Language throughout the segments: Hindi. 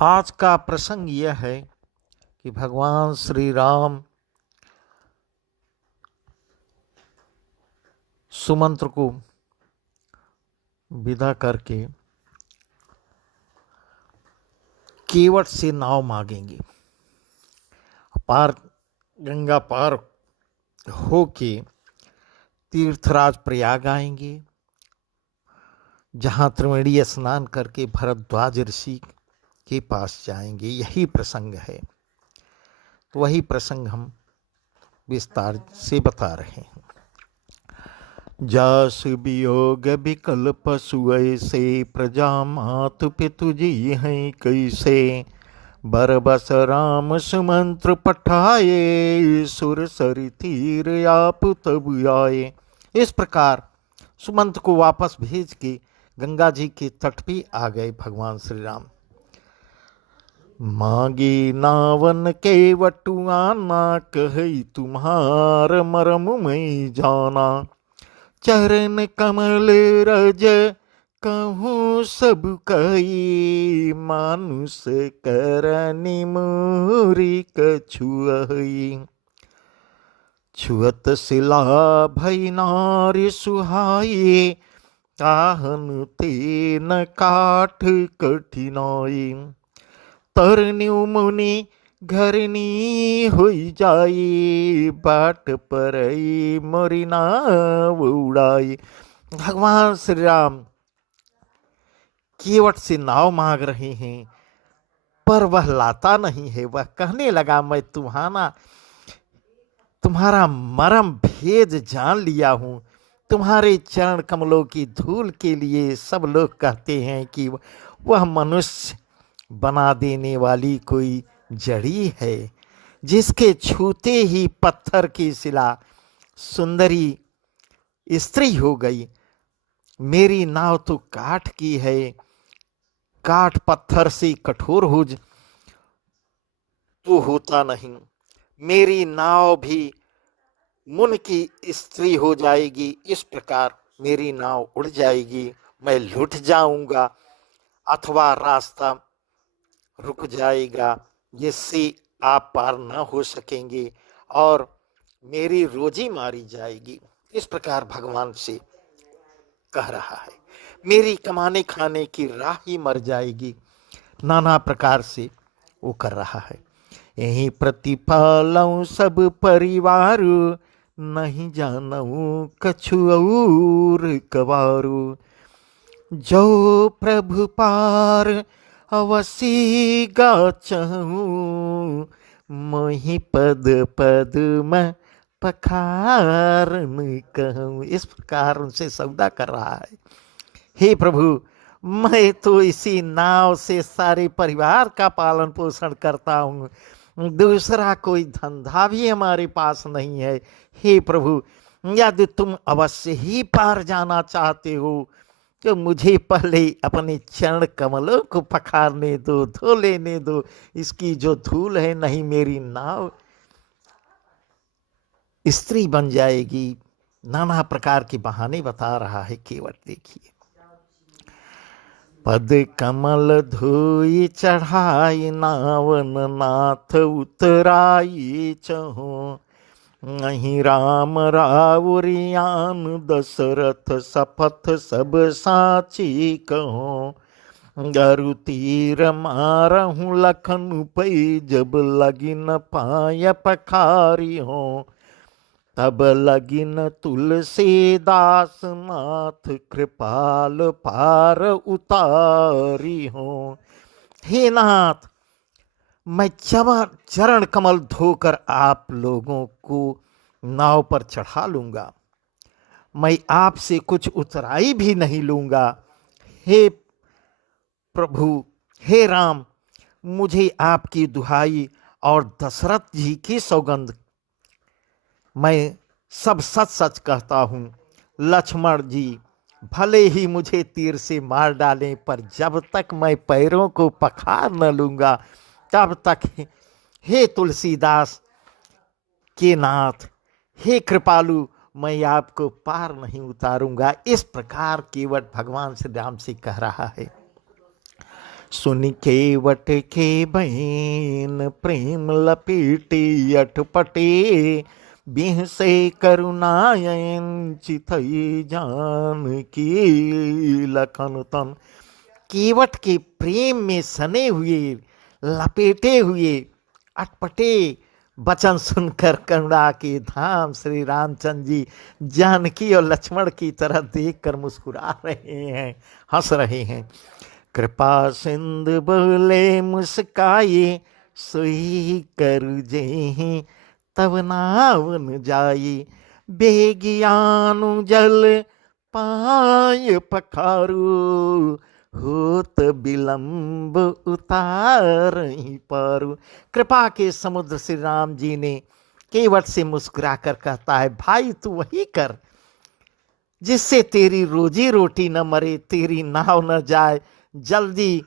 आज का प्रसंग यह है कि भगवान श्री राम सुमंत्र को विदा करके केवट से नाव मांगेंगे। पार गंगा पार होके तीर्थराज प्रयाग आएंगे, जहाँ त्रिवेणी स्नान करके भरद्वाज ऋषि के पास जाएंगे। यही प्रसंग है, तो वही प्रसंग हम विस्तार से बता रहे हैं। जस वियोग विकल पशु ऐसे, प्रजा मातु पितु जी हैं कैसे। बरबस राम सुमंत्र पठाए, सुर सरि तीर आप तब आए। इस प्रकार सुमंत्र को वापस भेज के गंगा जी के तट पे आ गए भगवान श्री राम। मांगी नावन के वटुआना, कही तुम्हार मरम मैं जाना। चरण कमल रज कहूँ सब कही, मानुष करनी मोरी कछुअई। छुअत सिला भई नारी सुहाई, ताहन तेन काठ कठिनाई। तरन्यु मुनि घरनी होई जाई, बाट परई मोरी नाव उड़ाई। भगवान श्री राम केवट से नाव मांग रहे हैं, पर वह लाता नहीं है। वह कहने लगा, मैं तुम्हारा मरम भेद जान लिया हूं। तुम्हारे चरण कमलों की धूल के लिए सब लोग कहते हैं कि वह मनुष्य बना देने वाली कोई जड़ी है, जिसके छूते ही पत्थर की शिला सुंदरी स्त्री हो गई। मेरी नाव तो काठ की है, काठ पत्थर से कठोर हो तो होता नहीं। मेरी नाव भी मुन की स्त्री हो जाएगी, इस प्रकार मेरी नाव उड़ जाएगी, मैं लुट जाऊंगा अथवा रास्ता रुक जाएगा, जिससे आप पार न हो सकेंगे और मेरी रोजी मारी जाएगी। इस प्रकार भगवान से कह रहा है, मेरी कमाने खाने की राह ही मर जाएगी। नाना प्रकार से वो कर रहा है। यही प्रतिपालऊ सब परिवार, नहीं जानऊ कछु और कवारू। जो प्रभु पार अवसी गाचहूँ, मोहि पद पद में पखारन कहूँ। इस प्रकार उनसे सौदा कर रहा है। हे प्रभु, मैं तो इसी नाव से सारे परिवार का पालन पोषण करता हूँ, दूसरा कोई धंधा भी हमारे पास नहीं है। हे प्रभु, यदि तुम अवश्य ही पार जाना चाहते हो तो मुझे पहले अपने चरण कमलों को पखारने दो, धो लेने दो। इसकी जो धूल है, नहीं मेरी नाव स्त्री बन जाएगी। नाना प्रकार के बहाने बता रहा है केवट। देखिए, पद कमल धोई चढ़ाई, नावन नाथ उतराई चहो। नहीं राम रावरियान, दशरथ सपथ सब साची कहो। गरु तीर मारहूँ लखन पई, जब लगिन पाय पखारी हो। तब लगिन तुलसीदास, नाथ कृपाल पार उतारी हो। हे नाथ, मैं चरण कमल धोकर आप लोगों को नाव पर चढ़ा लूंगा, मैं आपसे कुछ उतराई भी नहीं लूंगा। हे प्रभु, हे राम, मुझे आपकी दुहाई और दशरथ जी की सौगंध, मैं सब सच सच कहता हूँ। लक्ष्मण जी भले ही मुझे तीर से मार डालें, पर जब तक मैं पैरों को पखार न लूंगा, तब तक हे तुलसीदास के नाथ, हे कृपालु, मैं आपको पार नहीं उतारूंगा। इस प्रकार केवट भगवान श्री राम से कह रहा है। सुन केवट के बहन प्रेम लपेटी अटपटे, बिह से करुणायन चिथई जान की लखन तन। केवट के प्रेम में सने हुए, लपेटे हुए, अटपटे वचन सुनकर करुणा के धाम श्री रामचंद्र जी जानकी और लक्ष्मण की तरह देखकर मुस्कुरा रहे हैं, हंस रहे हैं। कृपा सिंधु बोले मुस्काए, सोई करु जेहि तब नावन जाई। बेगियानु जल पाय पखारू, होत विलंब उतार ही पारू। कृपा के समुद्र श्री राम जी ने केवट से मुस्कुरा कर कहता है, भाई तू वही कर जिससे तेरी रोजी रोटी न मरे, तेरी नाव न जाए। जल्दी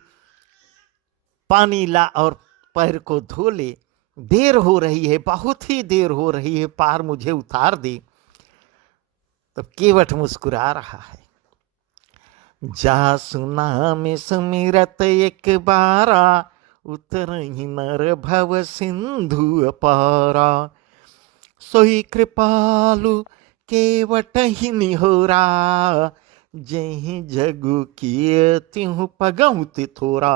पानी ला और पैर को धो ले, देर हो रही है, बहुत ही देर हो रही है, पार मुझे उतार दे। तब केवट मुस्कुरा रहा है। जा सुना में सुमिरत एक बारा, उतरहि नर भव सिंधु अपारा। सोई कृपालु केवट ही निहोरा, जहि जगु किए तिहु पगहु तिथोरा।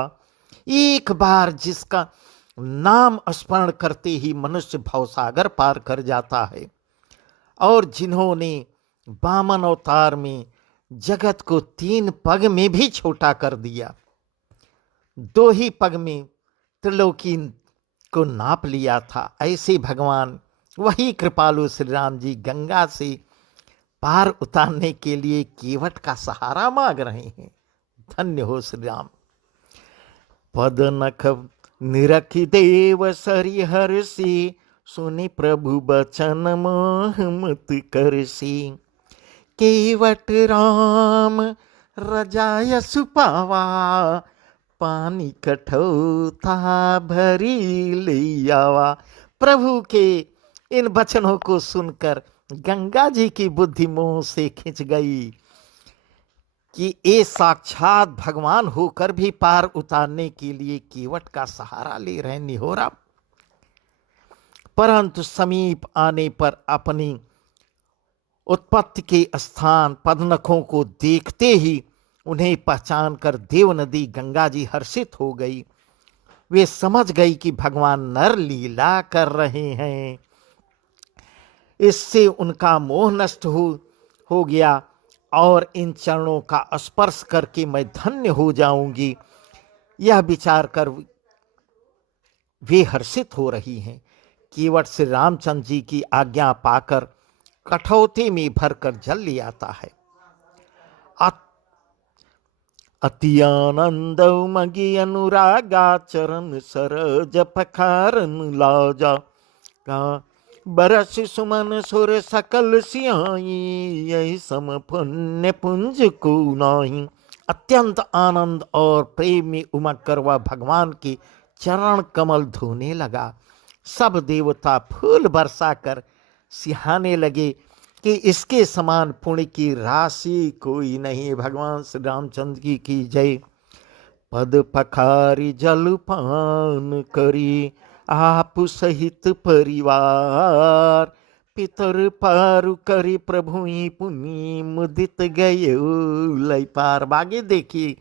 एक बार जिसका नाम स्मरण करते ही मनुष्य भवसागर पार कर जाता है, और जिन्होंने वामन अवतार में जगत को 3 पग में भी छोटा कर दिया, 2 ही पग में त्रिलोकी को नाप लिया था, ऐसे भगवान वही कृपालु श्री राम जी गंगा से पार उतारने के लिए केवट का सहारा मांग रहे हैं। धन्य हो श्री राम। पद नख निरखि देव सरि हर्षि, सुनि प्रभु बचन मोह मत करसी। केवट राम रजाय सुपावा, पानी कठौता भरी ले आवा। प्रभु के इन वचनों को सुनकर गंगा जी की बुद्धि मोह से खिंच गई कि ये साक्षात भगवान होकर भी पार उतारने के लिए केवट का सहारा ले रहे निहोरा। परंतु समीप आने पर अपनी उत्पत्ति के स्थान पदनखों को देखते ही उन्हें पहचान कर देव नदी गंगा जी हर्षित हो गई। वे समझ गई कि भगवान नर लीला कर रहे हैं। इससे उनका मोह नष्ट हो गया और इन चरणों का स्पर्श करके मैं धन्य हो जाऊंगी, यह विचार कर वे हर्षित हो रही हैं। केवट श्री रामचंद्र जी की आज्ञा पाकर कठौते में भरकर जल ले आता है। अति आनंद मगी अनुरागा, चरण सरज पखारन लाजा। बरस सुमन सुर सकल सियाई, यही सम पुण्य पुंज को नाही। अत्यंत आनंद और प्रेम में उमग कर वह भगवान के चरण कमल धोने लगा। सब देवता फूल बरसा कर सिहाने लगे कि इसके समान पुण्य की राशि कोई नहीं। भगवान श्री रामचंद्र की जय। पद पखारी जल पान करी, आप सहित परिवार। पितर पारु करी प्रभु पुनि, मुदित गए लय पार। बागे देखिए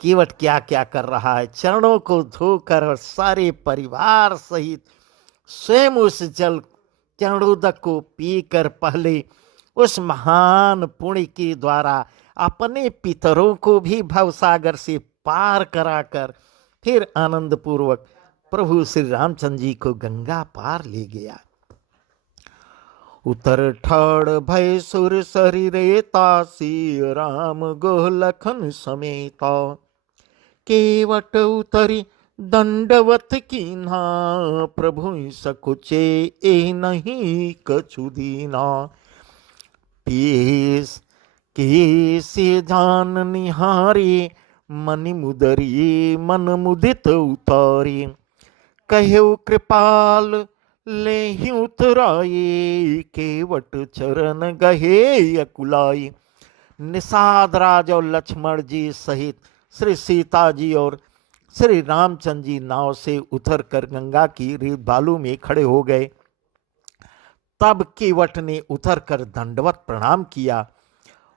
केवट क्या क्या कर रहा है। चरणों को धोकर और सारे परिवार सहित स्वयं उस जल चरणोदक को पीकर पहले उस महान पुण्य के द्वारा अपने पितरों को भी भवसागर से पार कराकर फिर आनंद पूर्वक प्रभु श्री रामचंद्र जी को गंगा पार ले गया। उतर ठाड़ भय सुर शरीरे तासी, राम गोह लखन समेता। केवट उतरी दंडवत कीन्हा, प्रभु सकुचे ए नहीं कछु दीना। पीस के से जान निहारी, मनि मुदरी मन मुदित उतारी। कहेउ कृपाल ले ही उतराई, केवट चरण गहे अकुलाई। निषाद राज और लक्ष्मण जी सहित श्री सीता जी और श्री रामचंद्र जी नाव से उतरकर गंगा की रेत बालू में खड़े हो गए। तब केवट ने उतरकर दंडवत प्रणाम किया।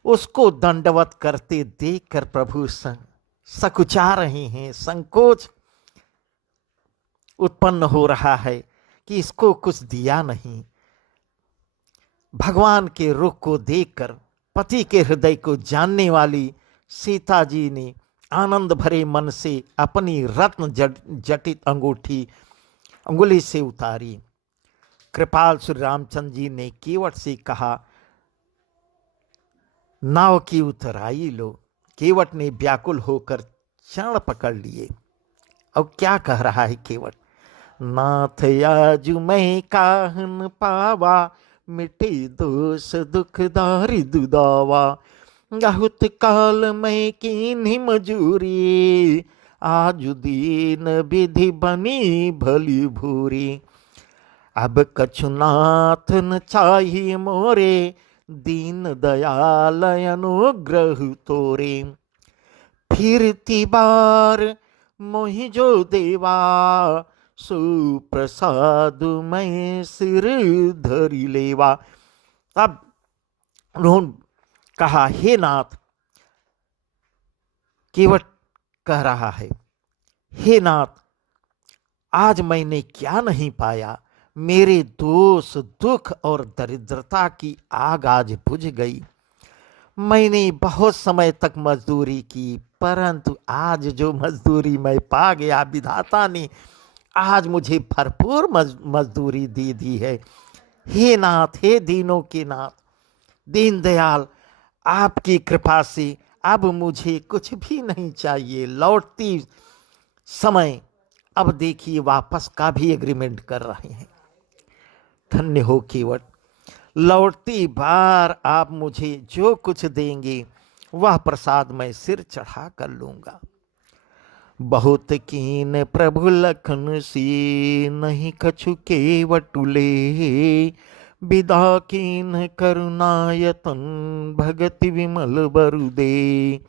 उसको दंडवत करते देखकर प्रभु सकुचा रहे हैं, संकोच उत्पन्न हो रहा है कि इसको कुछ दिया नहीं। भगवान के रुख को देखकर पति के हृदय को जानने वाली सीता जी ने आनंद भरे मन से अपनी रत्न जटित अंगुली से उतारी। कृपाल श्री रामचंद्र जी ने केवट से कहा, नाव की उतराई लो। केवट ने व्याकुल होकर चरण पकड़ लिए। अब क्या कह रहा है केवट? नाथ आजु मैं काहन पावा, मिटे दोष दुख दारि दुदावा। बहुत काल मैं कीन्ही मजूरी, आजु दीन विधि बनी भली भूरी। अब कछु नाथ न चाहिए मोरे, दीन दयाल अनुग्रह तोरे। फिरती बार मोहि जो देवा, सुप्रसाद मैं सिर धरि लेवा। अब उन्होंने कहा, हे नाथ, केवट कह रहा है, हे नाथ, आज मैंने क्या नहीं पाया। मेरे दोष दुख और दरिद्रता की आग आज बुझ गई। मैंने बहुत समय तक मजदूरी की, परंतु आज जो मजदूरी मैं पा गया, विधाता ने आज मुझे भरपूर मजदूरी दे दी है। हे नाथ, हे दीनों के नाथ, दीनदयाल, आपकी कृपा से अब मुझे कुछ भी नहीं चाहिए। लौटती समय अब देखिए वापस का भी एग्रीमेंट कर रहे हैं। धन्य हो केवट, लौटती बार आप मुझे जो कुछ देंगे वह प्रसाद मैं सिर चढ़ा कर लूंगा। बहुत कीन प्रभु लखन सी, नहीं कछु केवटुले। विदा कीन करुणायतन, भगति विमल बरुदे।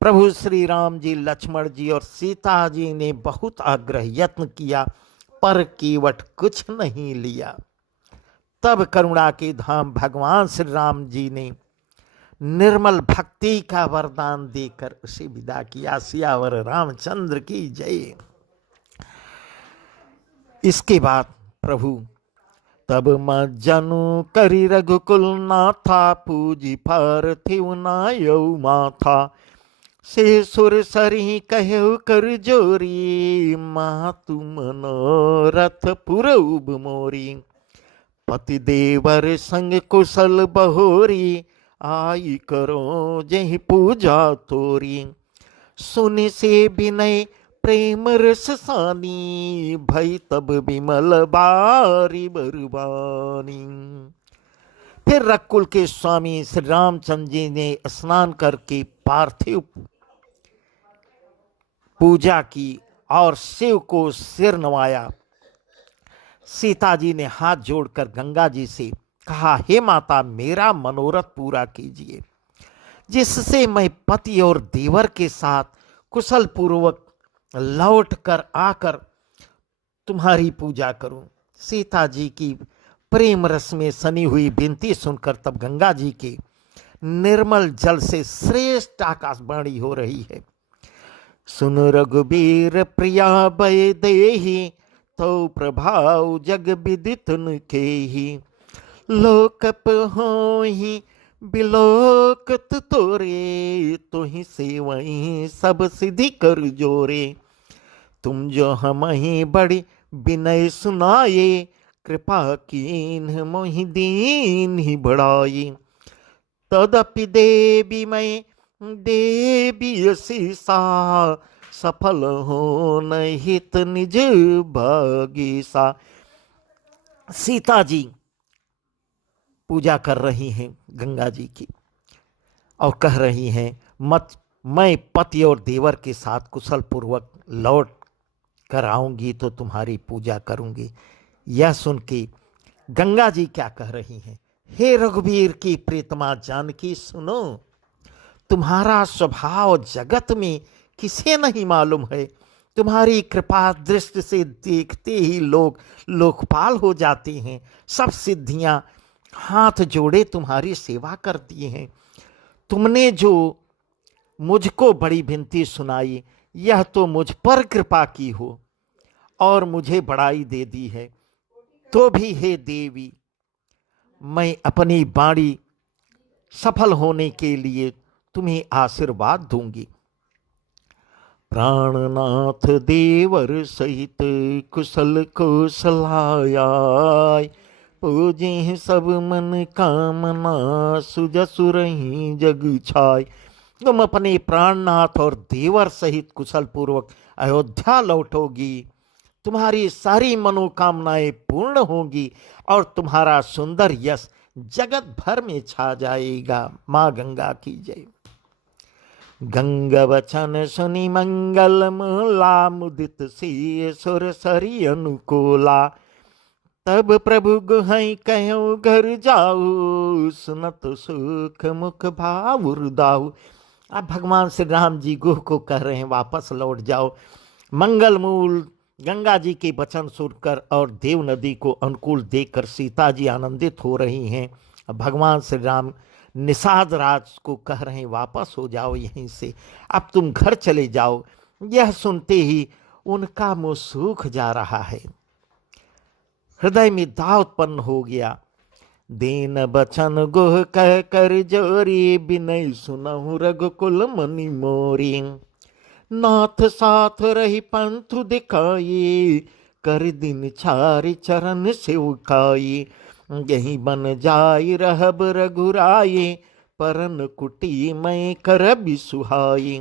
प्रभु श्री राम जी, लक्ष्मण जी और सीता जी ने बहुत आग्रह यत्न किया, पर केवट कुछ नहीं लिया। तब करुणा के धाम भगवान श्री राम जी ने निर्मल भक्ति का वरदान देकर उसे विदा किया। सियावर रामचंद्र की जय। इसके बाद प्रभु तब मज्जनु करी रघुकुल नाथा, पूजी पार्थिव नायौ माथा। से सुर सरी कहु कर जोरी, मातु मनोरथ पुरउब मोरी। पति देवर संग कुशल बहोरी, आई करो जहि पूजा तोरी। सुनि से विनय प्रेम रस सानी, भई तब विमल बारी बरबानी। फिर रघुकुल के स्वामी श्री रामचंद्र जी ने स्नान करके पार्थिव पूजा की और शिव को सिर नवाया। सीता जी ने हाथ जोड़कर गंगा जी से कहा, हे माता, मेरा मनोरथ पूरा कीजिए, जिससे मैं पति और देवर के साथ कुशल पूर्वक लौट कर आकर तुम्हारी पूजा करूं। सीता जी की प्रेम रस में सनी हुई विनती सुनकर तब गंगा जी के निर्मल जल से श्रेष्ठ आकाशवाणी हो रही है। सुन रघुबीर प्रिया भय देहि, तो प्रभाव जग विदित न केहि। लोकप होहि बिलोकत तोरे, तुहि सेवहि सब सिद्धि कर जोरे। तुम जो हमहि बड़ी विनय सुनाए, कृपा कीन्ह मोहि दीन ही बढ़ाई। तदपि देवी मैं देवी शीसा, सफल हो हित निज भागीसा। सीता जी पूजा कर रही हैं गंगा जी की और कह रही हैं, मैं पति और देवर के साथ कुशल पूर्वक लौट कर आऊंगी तो तुम्हारी पूजा करूंगी। यह सुन के गंगा जी क्या कह रही हैं, हे रघुवीर की प्रीतमा जानकी, सुनो, तुम्हारा स्वभाव जगत में किसे नहीं मालूम है तुम्हारी कृपा दृष्टि से देखते ही लोग लोकपाल हो जाते हैं। सब सिद्धियां हाथ जोड़े तुम्हारी सेवा करती हैं। तुमने जो मुझको बड़ी विनती सुनाई, यह तो मुझ पर कृपा की हो और मुझे बड़ाई दे दी है, तो भी हे देवी, मैं अपनी वाणी सफल होने के लिए तुम्हें आशीर्वाद दूंगी। प्राणनाथ देवर सहित कुशल कुशलाय, पूजे सब मन कामना सुजसुर ही जग छाय। तुम अपने प्राणनाथ और देवर सहित कुशल पूर्वक अयोध्या लौटोगी, तुम्हारी सारी मनोकामनाएं पूर्ण होंगी और तुम्हारा सुंदर यश जगत भर में छा जाएगा। माँ गंगा की जय। गंगा वचन सुनि मंगल मूला, मुदित सी सुर सरी अनुकूला। तब प्रभु गुहै कहो घर जाऊ, सुनत सुख मुख भावुर दाऊ। अब भगवान श्री राम जी गुह को कह रहे हैं वापस लौट जाओ। मंगल मूल गंगा जी के वचन सुनकर और देव नदी को अनुकूल देखकर सीता जी आनंदित हो रही हैं। भगवान श्री राम निषाद राज को कह रहे हैं वापस हो जाओ यहीं से, अब तुम घर चले जाओ। यह सुनते ही उनका मुंह सूख जा रहा है, हृदय में दाव उत्पन्न हो गया। दीन बचन गुह कह कर जोरी, बिनय सुनहु रघुकुल मनि मोरी। नाथ साथ रही पंथु दिखाई, कर दिन छारी चरण सेवकाई। यही बन जाई रहब रघुराई, परन कुटी मैं करबि सुहाई।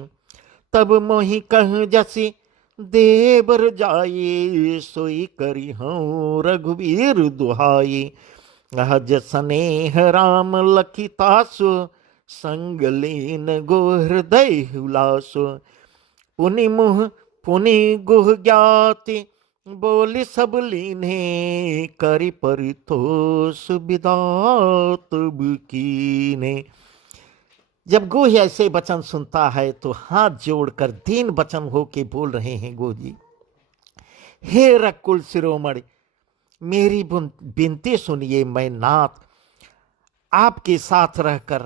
तब मोहि कह जसी देवर जाई, सोई करी हूँ रघुवीर दुहाई। अहज स्नेह राम लखितासु, संग लीन गो हृदय हुलासु। पुनि मुह पुनि गुह ज्ञाति, बोली सब लीने, करि परितोष विदात कीने। जब गुह ऐसे वचन सुनता है तो हाथ जोड़कर दीन वचन होके बोल रहे हैं गो जी, हे रकुल शिरोमणि, मेरी विनती सुनिए। मैं नाथ आपके साथ रहकर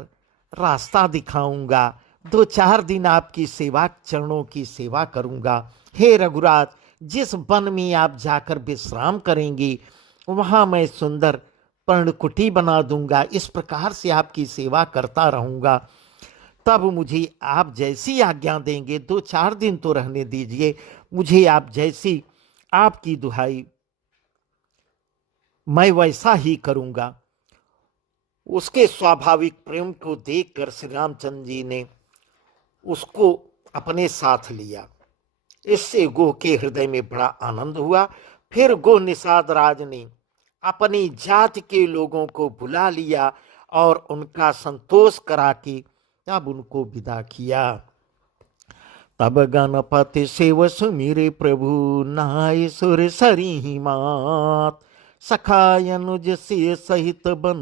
रास्ता दिखाऊंगा, 2-4 दिन आपकी सेवा, चरणों की सेवा करूंगा। हे रघुराज, जिस वन में आप जाकर विश्राम करेंगे वहां मैं सुंदर पर्णकुटी बना दूंगा। इस प्रकार से आपकी सेवा करता रहूंगा। तब मुझे आप जैसी आज्ञा देंगे, 2-4 दिन तो रहने दीजिए, मुझे आप जैसी आपकी दुहाई मैं वैसा ही करूंगा। उसके स्वाभाविक प्रेम को देखकर श्री रामचंद्र जी ने उसको अपने साथ लिया। इससे गोह के हृदय में बड़ा आनंद हुआ। फिर गोह निषाद राज ने अपनी जाति के लोगों को बुला लिया और उनका संतोष करा के तब उनको विदा किया। तब गणपति शिव सुमिरे प्रभु, नाय सुर सरी ही मात। सखाय अनुज से सहित बन,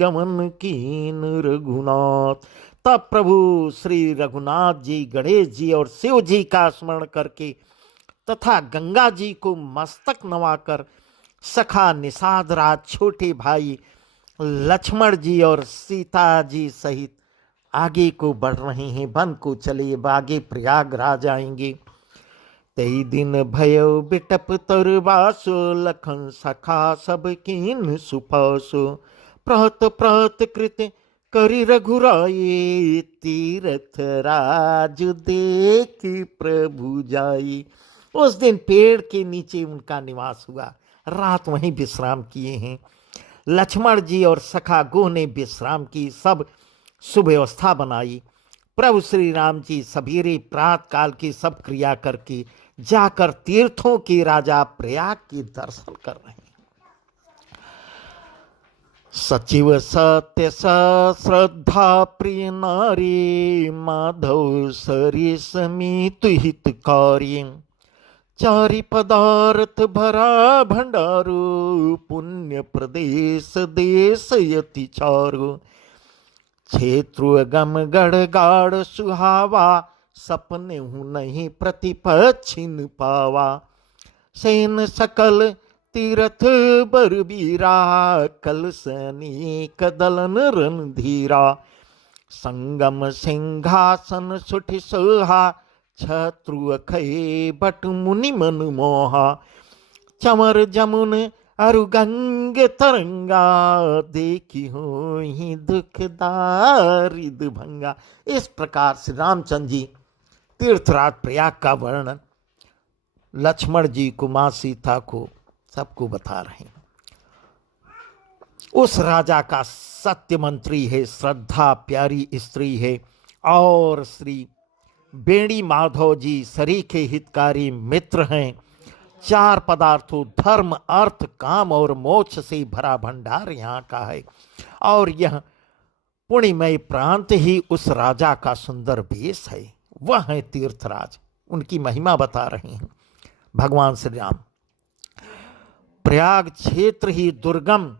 गमन कीन रघुनाथ। तब प्रभु श्री रघुनाथ जी, गणेश जी और शिव जी का स्मरण करके तथा गंगा जी को मस्तक नवाकर सखा निषाद राज, छोटे भाई लक्ष्मण जी और सीता जी सहित आगे को बढ़ रहे हैं। वन को चले, आगे प्रयागराज आएंगे। तई दिन भयो बिटप तरवासो, लखन सखा सब कीन सुपासो। प्रहत प्रहत कृत करि रघुराई, तीर्थ राज देख प्रभु जाई। उस दिन पेड़ के नीचे उनका निवास हुआ, रात वहीं विश्राम किए हैं। लक्ष्मण जी और सखा गोह ने विश्राम की, सब सुव्यवस्था बनाई। प्रभु श्री राम जी सवेरे प्रातः काल की सब क्रिया करके जाकर तीर्थों के राजा प्रयाग के दर्शन कर रहे हैं। सचिव सत्य श्रद्धा प्रिय नारी, माधव सरी समीत हितकारी। चारि पदार्थ भरा भंडारो, पुण्य प्रदेश देश यति चारो। क्षेत्र गम गढ़ गाढ़ सुहावा, सपने हूँ नहीं प्रतिपच्छिन पावा। सेन सकल तीरथ बरबीरा, कलसनी कदलन रणधीरा। संगम सिंहासन सुठि सोहा, छत्रु अखय बट मुनि मन मोहा। चमर जमुन अरु गंग तरंगा, देखी हो ही दुख दारिद भंगा। इस प्रकार श्री रामचंद्र जी तीर्थराज प्रयाग का वर्णन लक्ष्मण जी को, मां सीता को, सबको बता रहे हैं। उस राजा का सत्य मंत्री है, श्रद्धा प्यारी स्त्री है, और श्री बेणी माधव जी सरीखे हितकारी मित्र हैं। चार पदार्थों धर्म अर्थ काम और मोक्ष से भरा भंडार यहाँ का है। और यह पुण्यमय प्रांत ही उस राजा का सुंदर वेश है। वह है तीर्थराज, उनकी महिमा बता रहे हैं भगवान श्री राम। प्रयाग क्षेत्र ही दुर्गम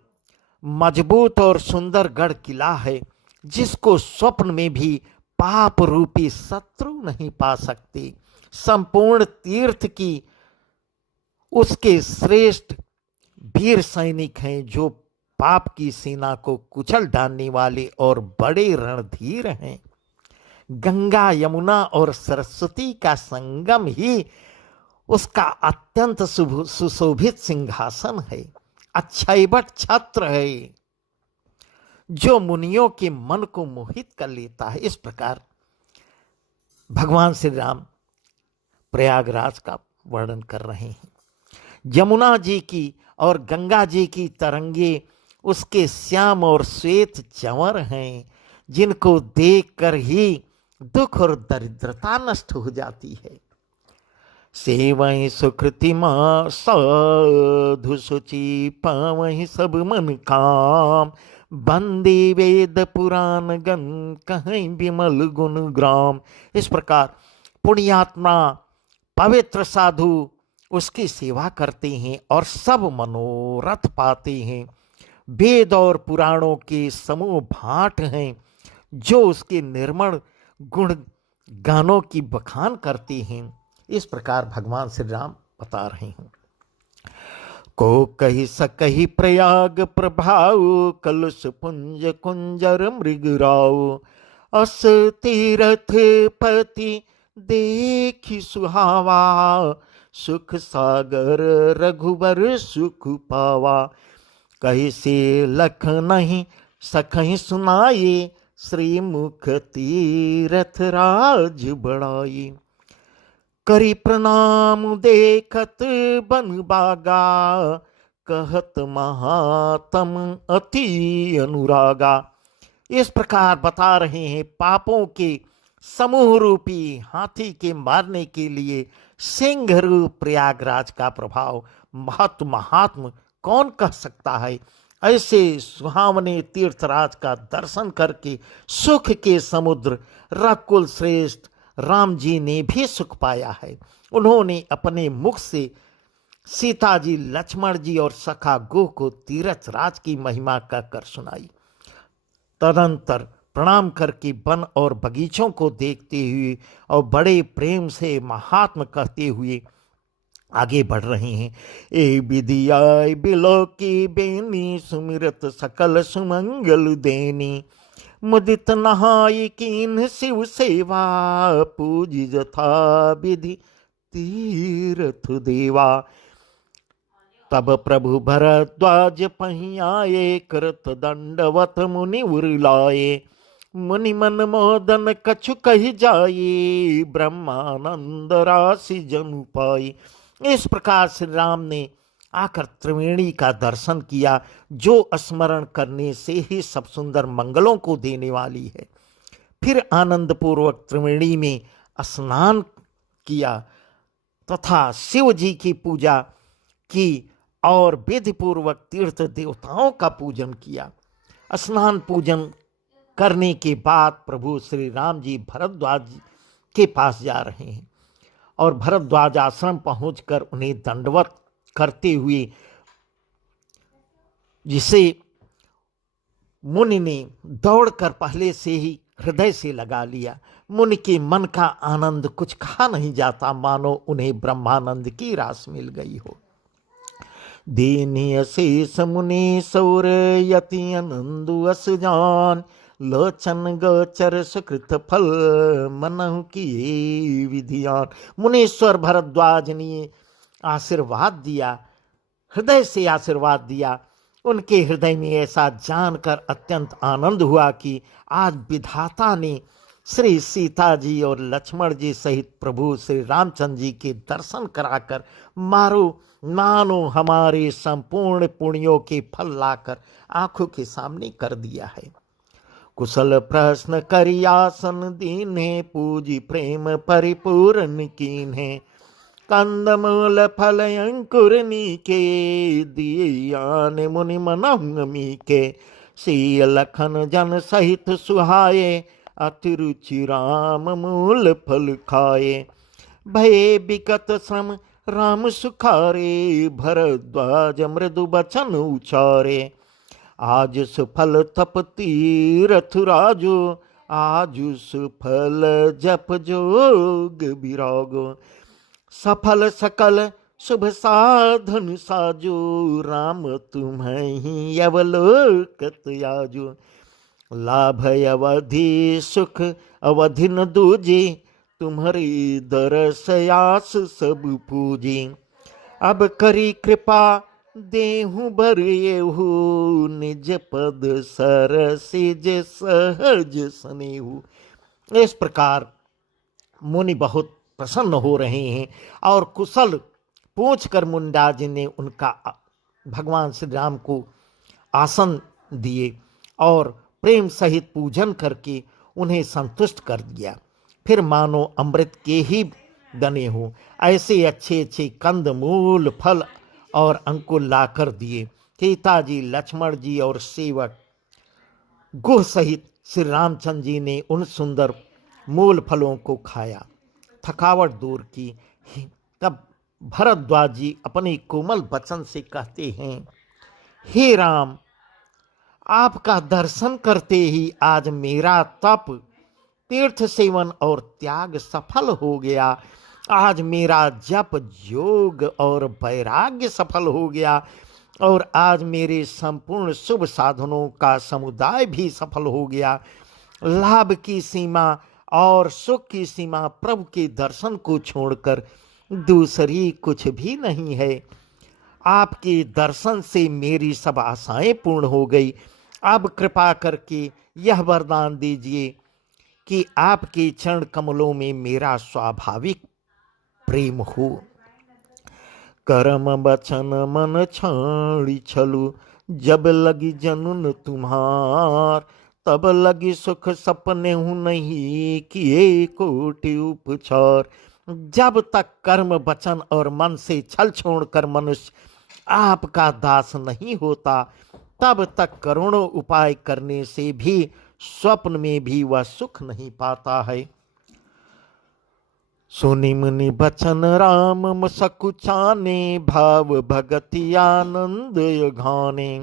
मजबूत और सुंदर गढ़ किला है, जिसको स्वप्न में भी पाप रूपी शत्रु नहीं पा सकते। संपूर्ण तीर्थ की उसके श्रेष्ठ वीर सैनिक हैं, जो पाप की सेना को कुचल डालने वाले और बड़े रणधीर हैं। गंगा यमुना और सरस्वती का संगम ही उसका अत्यंत सुशोभित सिंहासन है। अक्षयवट छत्र है, जो मुनियों के मन को मोहित कर लेता है। इस प्रकार भगवान श्री राम प्रयागराज का वर्णन कर रहे हैं। यमुना जी की और गंगा जी की तरंगे उसके श्याम और श्वेत चंवर हैं, जिनको देखकर ही दुख और दरिद्रता नष्ट हो जाती है। सेवई सुकृति मां साधु सुचि, पावहि सब मन काम। बंदे वेद पुराण गण, कहीं विमल गुण ग्राम। इस प्रकार पुण्यात्मा पवित्र साधु उसकी सेवा करते हैं और सब मनोरथ पाते हैं। वेद और पुराणों के समूह भाट हैं, जो उसके निर्मल गुण गानों की बखान करते हैं। इस प्रकार भगवान श्री राम बता रहे हैं। को कही सकही प्रयाग प्रभाव, कलश पुंज कुंजर मृगराव। अस तीरथ पति देखी सुहावा, सुख सागर रघुबर सुख पावा। कही से लख नहीं सकहीं सुनाई, श्रीमुख तीरथ राज बढ़ाई। करी प्रणाम देखत बन बागा, कहत महातम अति अनुरागा। इस प्रकार बता रहे हैं पापों के समूह रूपी हाथी के मारने के लिए सिंह रूप प्रयागराज का प्रभाव महात्म कौन कह सकता है। ऐसे सुहावने तीर्थराज का दर्शन करके सुख के समुद्र रकुल श्रेष्ठ राम जी ने भी सुख पाया है। उन्होंने अपने मुख से सीता जी, लक्ष्मण जी और सखा गो को तीरथ राज की महिमा कहकर सुनाई। तदंतर प्रणाम करके वन और बगीचों को देखते हुए और बड़े प्रेम से महात्म कहते हुए आगे बढ़ रहे हैं। ए विधि आय बिलो की बेनी, सुमिरत सकल सुमंगल देनी। मुदित नहाय कीन शिव सेवा, पूज जथा विधि तीर्थ देवा। तब प्रभु भरद्वाज पहियाए, करत दंडवत मुनि उरलाए। मुनि मन मोदन कछु कही जाए, ब्रह्मानंद राशि जनु पाई। इस प्रकार श्री राम ने आकर त्रिवेणी का दर्शन किया, जो स्मरण करने से ही सब सुंदर मंगलों को देने वाली है। फिर आनंद पूर्वक त्रिवेणी में स्नान किया तथा शिव जी की पूजा की और विधि पूर्वक तीर्थ देवताओं का पूजन किया। स्नान पूजन करने के बाद प्रभु श्री राम जी भरद्वाज के पास जा रहे हैं और भरद्वाज आश्रम पहुंचकर उन्हें दंडवत करते हुए, जिसे मुनि ने दौड़कर पहले से ही हृदय से लगा लिया, मुनि के मन का आनंद कुछ कहा नहीं जाता, मानो उन्हें ब्रह्मानंद की रास मिल गई हो। दीनी अशेष मुनि सौर यति आनंदु अस जान, लोचन गोचर सुकृत फल मनहु की विधियान। मुनीश्वर भरद्वाज ने आशीर्वाद दिया, हृदय से आशीर्वाद दिया। उनके हृदय में ऐसा जानकर अत्यंत आनंद हुआ कि आज विधाता ने श्री सीता जी और लक्ष्मण जी सहित प्रभु श्री रामचंद्र जी के दर्शन कराकर मानो हमारे संपूर्ण पुण्यों के फल लाकर आंखों के सामने कर दिया है। कुशल प्रश्न करियासन दीने, पूजी प्रेम परिपूर्ण कीन्हे, कंदमूल फल अंकुरनी के दिए आने मुनि मनमी के, सी लखन जन सहित सुहाये, अति रुचि राम मूल फल खाए। भय विकट श्रम राम सुखारे, भरद्वाज मृदु बचन उचारे। आज सुफल तप तीरथ राजो, आज सुफल जप जोग विरागो। सफल सकल शुभ साधन साजो, राम तुम्हें अवलोकत आजो। लाभ अवधि सुख अवधि न दूजे, तुम्हारी दरस आस सब पूजी। अब करी कृपा देहु बरेहु, निज पद सरसिज सहज स्नेहु। इस प्रकार मुनि बहुत प्रसन्न हो रहे हैं और कुशल पूछकर मुंडा जी ने उनका भगवान श्री राम को आसन दिए और प्रेम सहित पूजन करके उन्हें संतुष्ट कर दिया। फिर मानो अमृत के ही बने हो ऐसे अच्छे अच्छे कंद मूल फल और अंकुर ला कर दिए। सीता जी, लक्ष्मण जी और सेवक गुह सहित श्री रामचंद्र जी ने उन सुंदर मूल फलों को खाया, थकावट दूर की। तब भरद्वाज जी अपने कोमल वचन से कहते हैं, हे राम, आपका दर्शन करते ही आज मेरा तप, तीर्थ सेवन और त्याग सफल हो गया। आज मेरा जप योग और वैराग्य सफल हो गया और आज मेरे संपूर्ण शुभ साधनों का समुदाय भी सफल हो गया। लाभ की सीमा और सुख की सीमा प्रभु के दर्शन को छोड़कर दूसरी कुछ भी नहीं है। आपके दर्शन से मेरी सब आशाएं पूर्ण हो गई। अब कृपा करके यह वरदान दीजिए कि आपके चरण कमलों में मेरा स्वाभाविक प्रेम हो। कर्म बचन मन छाड़ी छलु, जब लगी जनुन तुम्हार, तब लगी सुख सपने हूँ नहीं किए कोटि उपचार। जब तक कर्म वचन और मन से छल छोड़कर मनुष्य आपका दास नहीं होता, तब तक करोड़ों उपाय करने से भी स्वप्न में भी वह सुख नहीं पाता है। सुनि मुनि बचन राम सकुचाने, भाव भगति आनंद घाने।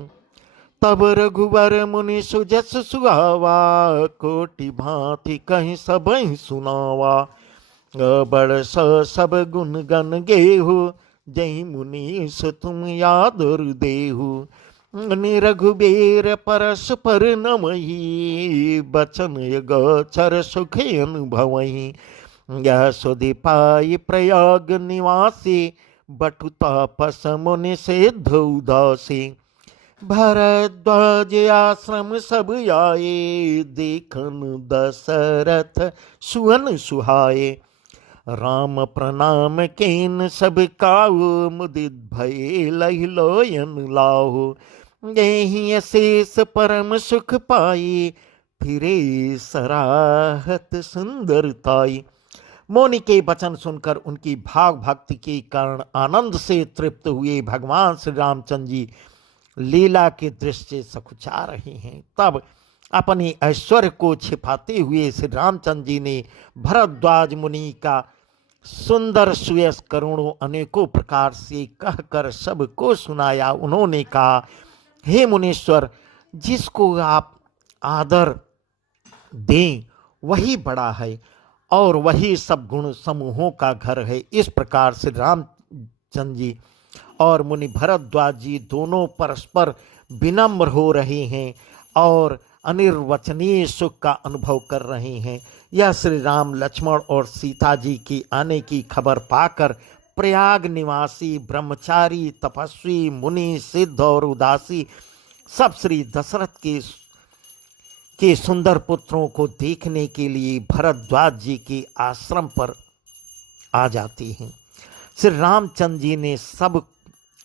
तब रघुवर मुनि सुजस सुहावा, कोटि भांति कहीं सबहि सुनावा। बड़ सब गुण गण गेहु, जय मुनीस तुम यादर देहु। रघुबीर परस्पर नमहि, बचन गोचर सुख अनुभवहि। यह सुधि पाई प्रयाग निवासी, बटु तापस मुनि सिद्ध उदासी। भरद्वाज आश्रम सब आए, देखन दशरथ सुवन सुहाए। राम प्रणाम केन सब काहू, मुदित भय लहि लोयन लाहू। यही अशेष परम सुख पाई, फिरे सराहत सुंदरताई। मौनी के वचन सुनकर उनकी भाव भक्ति के कारण आनंद से तृप्त हुए भगवान श्री रामचंद्र जी लीला के दृश्य सकुचा रहे हैं। तब अपने ऐश्वर्य को छिपाते हुए श्री रामचंद्र जी ने भरद्वाज मुनि का सुंदर सुयस करोड़ों अनेकों प्रकार से कहकर सबको सुनाया। उन्होंने कहा, हे मुनीश्वर, जिसको आप आदर दें वही बड़ा है। और वही सब गुण समूहों का घर है। इस प्रकार से रामचंद्र जी और मुनि भरद्वाज जी दोनों परस्पर विनम्र हो रहे हैं और अनिर्वचनीय सुख का अनुभव कर रहे हैं। यह श्री राम, लक्ष्मण और सीता जी की आने की खबर पाकर प्रयाग निवासी ब्रह्मचारी, तपस्वी, मुनि, सिद्ध और उदासी सब श्री दशरथ के सुंदर पुत्रों को देखने के लिए भरद्वाज जी के आश्रम पर आ जाते हैं। श्री रामचंद्र जी ने सब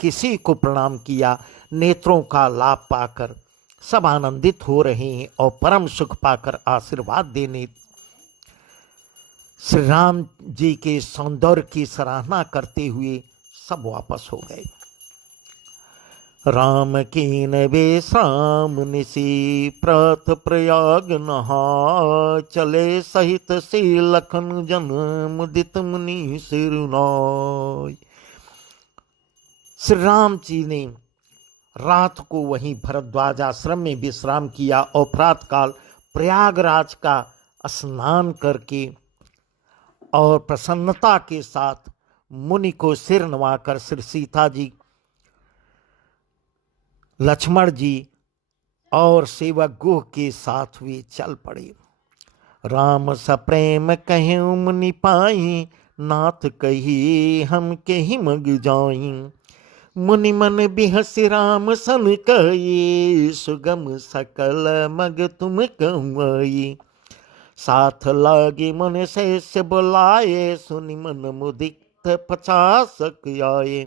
किसी को प्रणाम किया। नेत्रों का लाभ पाकर सब आनंदित हो रहे हैं और परम सुख पाकर आशीर्वाद देने श्री राम जी के सौंदर्य की सराहना करते हुए सब वापस हो गए। राम कीन बेश्राम निसी प्रथ प्रयाग नहा, चले सहित से लखन जन मुदित मुनि सिरुनाय। श्री राम जी ने रात को वहीं भरद्वाज आश्रम में विश्राम किया और प्रातःकाल प्रयागराज का स्नान करके और प्रसन्नता के साथ मुनि को सिर नवाकर श्री सीता जी, लक्ष्मण जी और सेवक गुह के साथ वे चल पड़े। राम सप्रेम कहूँ मुनि पाई, नाथ कही हम कही मग जाई। मुनि मन बिहसि राम सन कही, सुगम सकल मग तुम कहई। साथ लागे मन से बुलाए, सुनि मन मुदित 50 आए।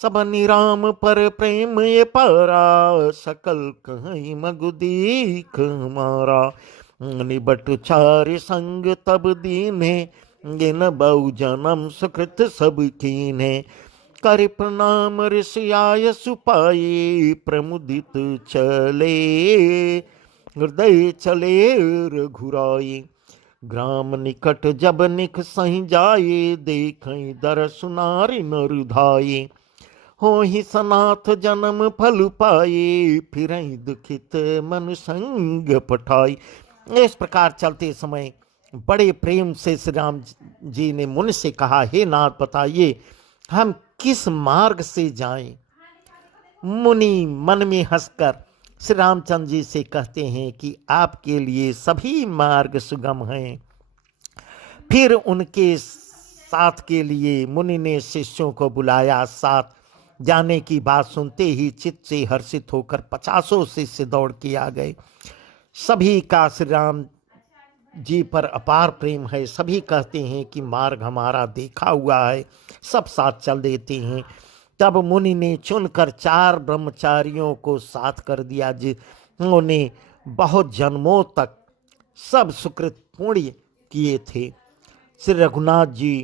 सब निराम पर प्रेम ये पारा, सकल कहीं मगु दीख हमारा। निबट चारि संग तब दीने, गिन बहु जन्म सुकृत सब कीने। कर प्रणाम ऋषि आय सुपाई, प्रमुदित चले हृदय चले रघुराई। ग्राम निकट जब निख सही जाए, देखें दरस नारि नर धाये। हो ही सनाथ जन्म फल पाए, फिर दुखित मन संग पठाई। इस प्रकार चलते समय बड़े प्रेम से श्री राम जी ने मुनि से कहा, हे नाथ बताइए हम किस मार्ग से जाएं। मुनि मन में हंसकर श्री रामचंद्र जी से कहते हैं कि आपके लिए सभी मार्ग सुगम हैं। फिर उनके साथ के लिए मुनि ने शिष्यों को बुलाया। साथ जाने की बात सुनते ही चित्त से हर्षित होकर 50 शिष्य दौड़ के आ गए। सभी का श्री राम जी पर अपार प्रेम है। सभी कहते हैं कि मार्ग हमारा देखा हुआ है, सब साथ चल देते हैं। तब मुनि ने चुनकर 4 ब्रह्मचारियों को साथ कर दिया, जिन्होंने बहुत जन्मों तक सब सुकृत पुण्य किए थे। श्री रघुनाथ जी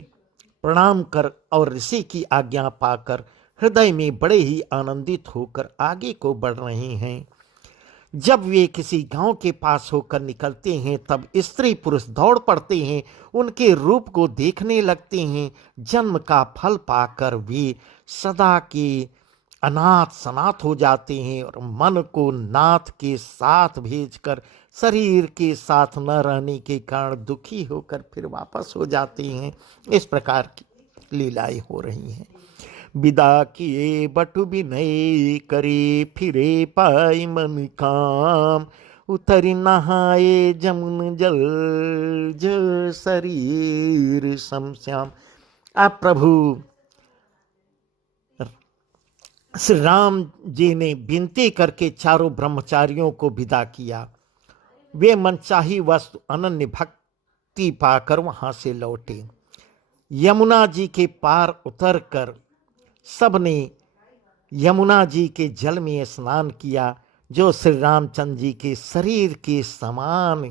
प्रणाम कर और ऋषि की आज्ञा पाकर हृदय में बड़े ही आनंदित होकर आगे को बढ़ रहे हैं। जब वे किसी गांव के पास होकर निकलते हैं तब स्त्री पुरुष दौड़ पड़ते हैं, उनके रूप को देखने लगते हैं। जन्म का फल पाकर वे सदा के अनाथ सनाथ हो जाते हैं और मन को नाथ के साथ भेजकर शरीर के साथ न रहने के कारण दुखी होकर फिर वापस हो जाते हैं। इस प्रकार की लीलाएं हो रही हैं। विदा किए बटु विनय करे, फिरे पाई मन काम। उतरी नहाए जमुन जल, जो शरीर समश्याम। अब प्रभु श्री राम जी ने विनती करके चारों ब्रह्मचारियों को विदा किया। वे मनचाही वस्तु अनन्य भक्ति पाकर वहां से लौटे। यमुना जी के पार उतरकर सबने यमुना जी के जल में स्नान किया, जो श्री रामचंद्र जी के शरीर के समान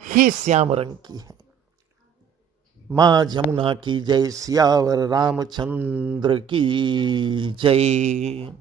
ही श्याम रंग की है। माँ जमुना की जय, सियावर रामचंद्र की जय।